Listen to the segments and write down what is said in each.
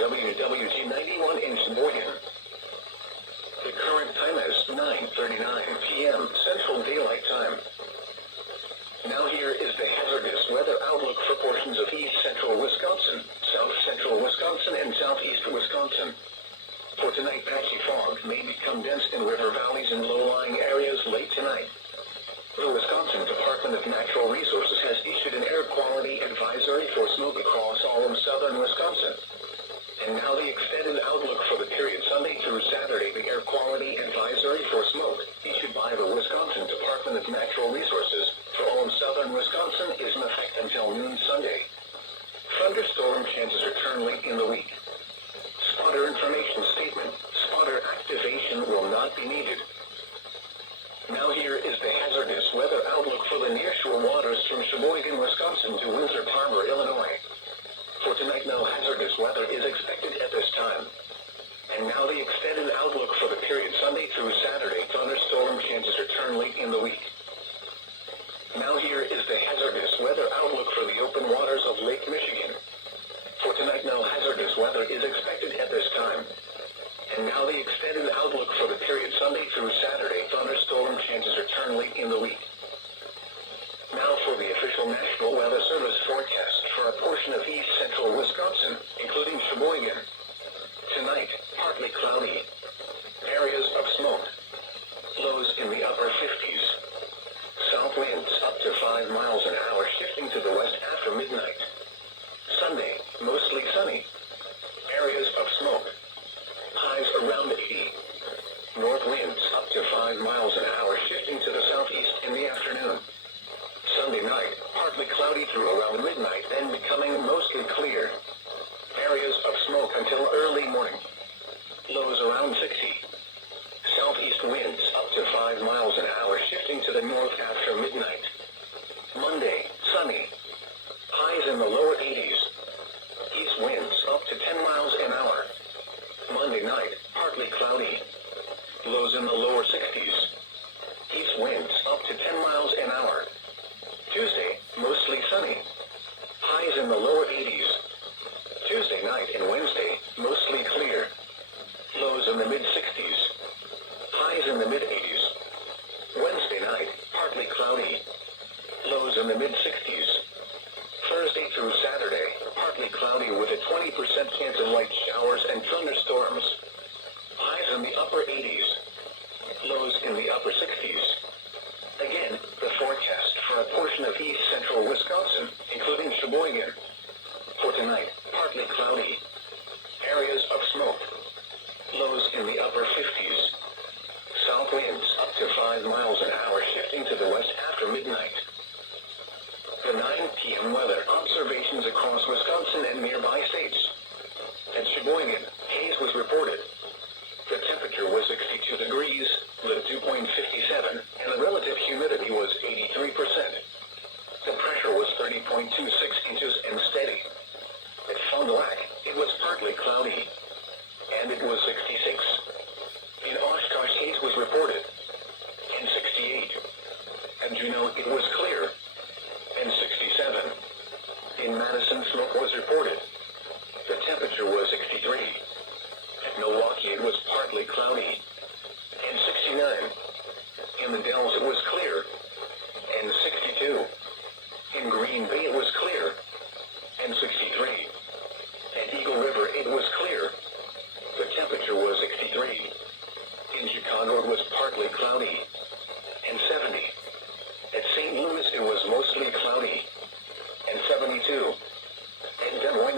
WWG91 in Sheboygan. The current time is 9:39 p.m. Central Daylight Time. Now here is the hazardous weather outlook for portions of east central Wisconsin, south central Wisconsin, and southeast Wisconsin. For tonight, patchy fog may become dense in river valleys and low-lying areas late tonight. The Wisconsin Department of Natural Resources has issued an air quality advisory for smoke across all of southern Wisconsin. And now the extended outlook for the period Sunday through Saturday. The air quality advisory for smoke, issued by the Wisconsin Department of Natural Resources for all of southern Wisconsin, is in effect until noon Sunday. Thunderstorm chances return late in the week. Spotter information statement: spotter activation will not be needed. Now here is the hazardous weather outlook for the nearshore waters from Sheboygan, Wisconsin to Winthrop Harbor, Illinois. For tonight, no hazardous weather is expected at this time. And now the extended outlook for the period Sunday through Saturday. Thunderstorm chances return late in the week. Now here is the hazardous weather outlook for the open waters of Lake Michigan. For tonight, no hazardous weather is expected at this time. And now the extended outlook for the period Sunday through Saturday. Thunderstorm chances return late in the week. Now for the official National Weather Service forecast for a portion of east central Wisconsin, including Sheboygan. Tonight, partly cloudy. Areas of smoke. Lows in the upper 50s. South winds up to 5 miles an hour, shifting to the west after midnight. Sunday, mostly sunny. Areas of smoke. Highs around 80. North winds up to 5 miles an hour, shifting to the southeast in the afternoon. Sunday night, partly cloudy through around midnight, then becoming mostly clear. Areas of smoke until early morning. Lows around 60. Southeast winds up to 5 miles an hour, shifting to the north after midnight. Monday, sunny. Highs in the lower 80s. East winds up to 10 miles an hour. Monday night, partly cloudy. Lows in the lower 60s. East winds up to 10 miles an hour. Tuesday, mostly sunny. Highs in the lower 80s. Tuesday night and Wednesday, mostly clear. Lows in the mid-60s. Highs in the mid-80s. Wednesday night, partly cloudy. Lows in the mid-60s. Thursday through Saturday, partly cloudy with a 20% chance of light showers and thunderstorms. Highs in the upper 80s. Lows in the upper 60s. Again, the forecast for a portion of east central Wisconsin, including Sheboygan. For tonight, partly cloudy. Areas of smoke. Lows in the upper 50s. South winds up to 5 miles an hour, shifting to the west after midnight. The 9 p.m. weather observations across Wisconsin and nearby states. At Sheboygan, haze was reported. The temperature was 62 degrees, the dew point 57, and the relative humidity was 83%. The pressure was 30.26 inches and steady. At Fond du Lac, it was partly cloudy, and it was 66. In Oshkosh, haze was reported, and 68. At Juneau, it was clear, and 67. In Madison, smoke was reported. The temperature was 63. At Milwaukee, it was partly cloudy, and 69. In the Dells, it was clear, and 62. In Green Bay, it was clear, and 63. At Eagle River, it was clear. The temperature was 63. In Chicago, it was partly cloudy, and 70. At St. Louis, it was mostly cloudy, and 72. At Des Moines,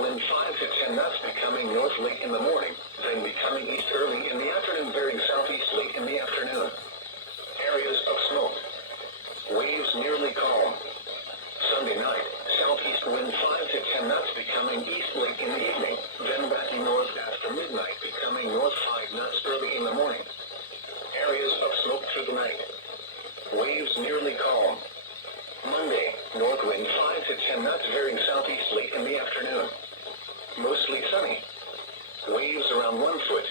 wind 5 to 10 knots, becoming north late in the morning, then becoming east early in the afternoon, veering southeast late in the afternoon. Areas of smoke. Waves nearly calm. Sunday night, southeast wind 5 to 10 knots, becoming east late in the evening, then backing north after midnight, becoming north 5 knots early in the morning. Areas of smoke through the night. Waves nearly calm. Monday, north wind 5 to 10 knots, veering southeast late in the afternoon. Mostly sunny. Waves around 1 foot.